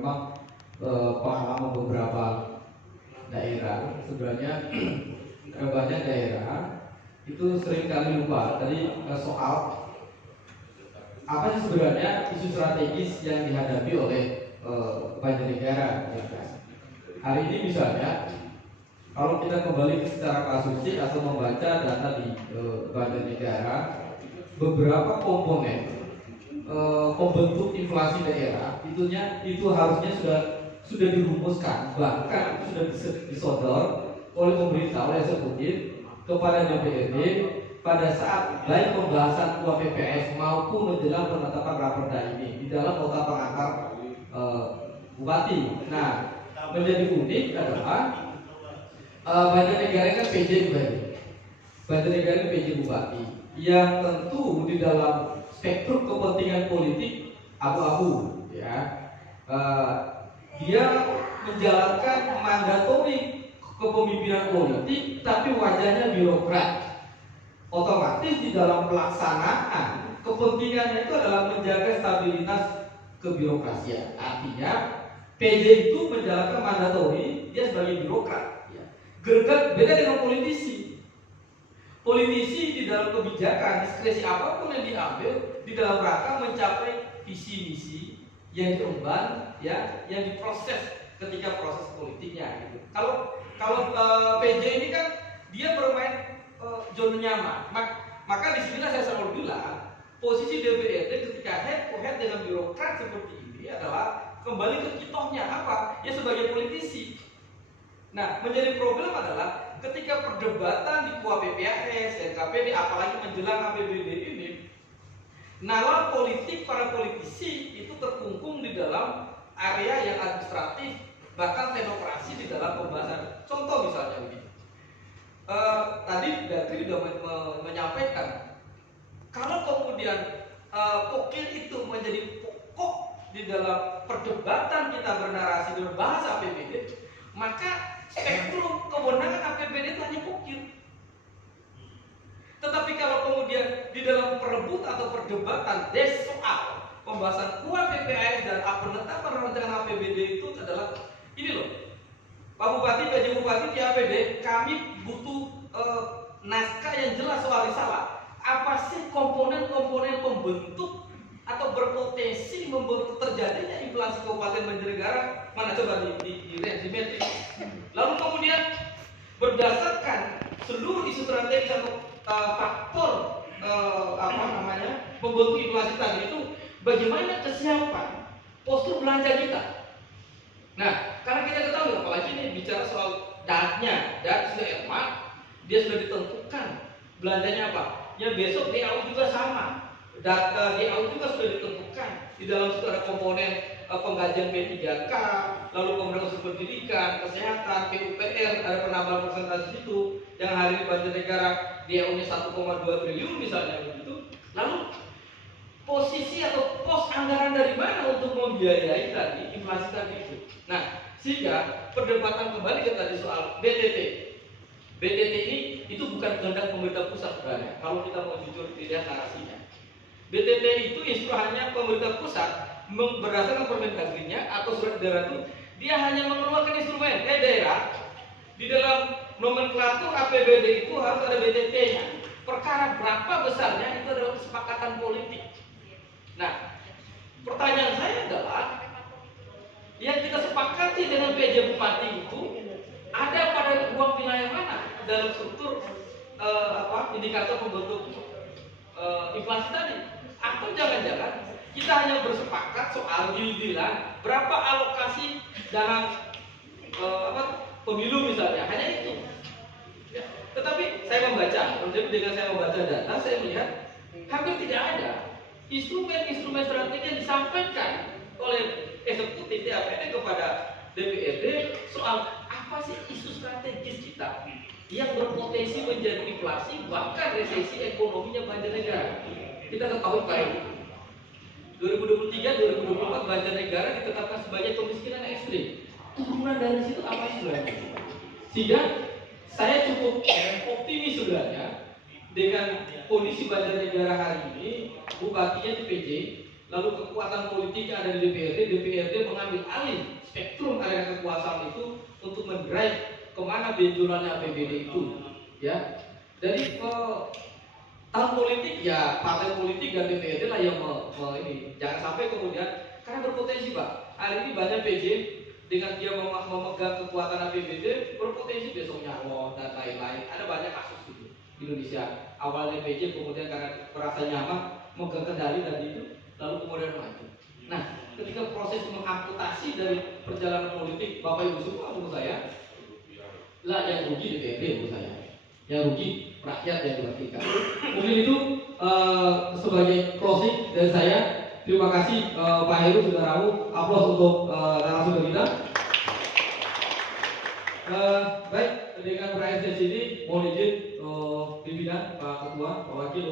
memang pengalaman beberapa daerah sebenarnya banyak daerah itu seringkali lupa tadi soal apa sih sebenarnya isu strategis yang dihadapi oleh Banjarnegara. Ya kan? Hari ini misalnya kalau kita kembali secara kasusik atau membaca data di Banjarnegara, beberapa komponen pembentuk inflasi daerah itu harusnya sudah dirumuskan, bahkan sudah disodor oleh pemerintah, oleh eksekutif kepada DPRD pada saat baik pembahasan UAPPS maupun menjelang penetapan raperda ini di dalam nota pengantar bupati. Nah, menjadi unik adalah Banjarnegara kan PJ bupati, Banjarnegara PJ bupati, yang tentu di dalam spektrum kepentingan politik abu-abu, ya. Dia menjalankan mandatori kepemimpinan politik, tapi wajahnya birokrat. Otomatis di dalam pelaksanaan kepentingannya itu adalah menjaga stabilitas kebirokrasian. Artinya PJ itu menjalankan mandatori, dia sebagai birokrat. Ya. Beda dengan politisi. Politisi di dalam kebijakan, diskresi apapun yang diambil di dalam rangka mencapai visi misi yang diemban, ya, yang diproses ketika proses politiknya. Gitu. Kalau PJ ini kan dia bermain zona nyaman, maka disinilah saya selalu bilang posisi DPRD ketika head to head dengan birokrat seperti ini adalah kembali ke kitohnya apa? Ya sebagai politisi. Nah, menjadi problem adalah ketika perdebatan di KUAPPAS, NKPD, apalagi menjelang APBD ini, nalar politik para politisi itu terkungkung di dalam area yang administratif, bahkan teknokrasi di dalam pembahasan. Contoh misalnya begini, tadi Gatri sudah menyampaikan, kalau kemudian pokil itu menjadi pokok di dalam perdebatan kita bernarasi berbahasa APBD, maka spektrum kewenangan APBD itu hanya pokil. Tetapi kalau kemudian di dalam perebut atau perdebatan soal pembahasan KUAPPAS dan penetapan rancangan APBD itu adalah ini loh, Pak Bupati, PJ Bupati di APBD, kami butuh naskah yang jelas soal risalah. Apa sih komponen-komponen pembentuk atau berpotensi membentuk terjadinya inflasi Kabupaten Banjarnegara? Mana coba di simetris. Lalu kemudian berdasarkan seluruh isu strategis atau faktor pembentuk inflasi tadi itu, bagaimana kesiapan postur belanja kita? Nah, karena kita ketahui apalagi ini bicara soal datnya, dat sudah emak, dia sudah ditentukan belanjanya apa. Ya besok DAU juga sama, data DAU juga sudah ditentukan. Di dalam situ ada komponen penggajian P3K, lalu kemudian unsur pendidikan, kesehatan, PUPR, ada penambahan persentase situ. Yang hari ini Banjarnegara DAU-nya 1,2 triliun misalnya begitu. Lalu posisi atau pos anggaran dari mana untuk membiayai tadi inflasi tadi itu. Nah, sehingga perdebatan kembali ke tadi soal BTT. BTT ini itu bukan kehendak pemerintah pusat sebenarnya. Kalau kita mau jujur dilihat narasinya, BTT itu justru hanya pemerintah pusat berdasarkan Permendagrinya atau surat edaran itu, dia hanya mengeluarkan instrumen daerah di dalam nomenklatur APBD itu harus ada BTT-nya. Perkara berapa besarnya itu adalah kesepakatan politik. Nah, pertanyaan saya adalah yang kita sepakati dengan PJ Bupati itu ada pada ruang wilayah mana dalam struktur indikator pembentuk inflasi tadi? Atau jangan-jangan kita hanya bersepakat soal deal-dealan berapa alokasi dana pemilu misalnya, hanya itu. Ya. Tetapi saya membaca, dengan saya membaca data, saya melihat hampir tidak ada instrumen-instrumen strategi yang disampaikan oleh eksekutif DAPD kepada DPRD soal apa sih isu strategis kita yang berpotensi menjadi inflasi bahkan resesi ekonominya Banjarnegara. Kita ketahui baik 2023-2024 Banjarnegara ditetapkan sebagai kemiskinan ekstrim. Turunan dari situ apa sebenarnya? Sehingga saya cukup optimis sebenarnya dengan kondisi Banjarnegara hari ini, bupatinya di PJ, lalu kekuatan politik yang ada di DPRD mengambil alih spektrum area kekuasaan itu untuk mendrive kemana benjolannya APBD itu, ya. Jadi tahun politik ya partai politik dan DPRD lah yang ini. Jangan sampai kemudian karena berpotensi Pak. Hari ini banyak PJ dengan dia memegang kekuatan APBD berpotensi besok nyalon dan lain-lain. Ada banyak kasus gitu di Indonesia. Awalnya PJ kemudian karena merasa nyaman memegang kendali tadi itu lalu kemudian maju. Nah, ketika proses mengamputasi dari perjalanan politik Bapak Ibu semua menurut saya lah yang rugi DPRD menurut saya. Yang rugi rakyat yang diperhatikan. Mungkin itu sebagai closing dari saya. Terima kasih Pak Heru sudah rawu. Aplaus untuk narasumber kita. Baik, dengan berakhir sesi ini mohon izin pimpinan Pak Ketua, Pak Wakil.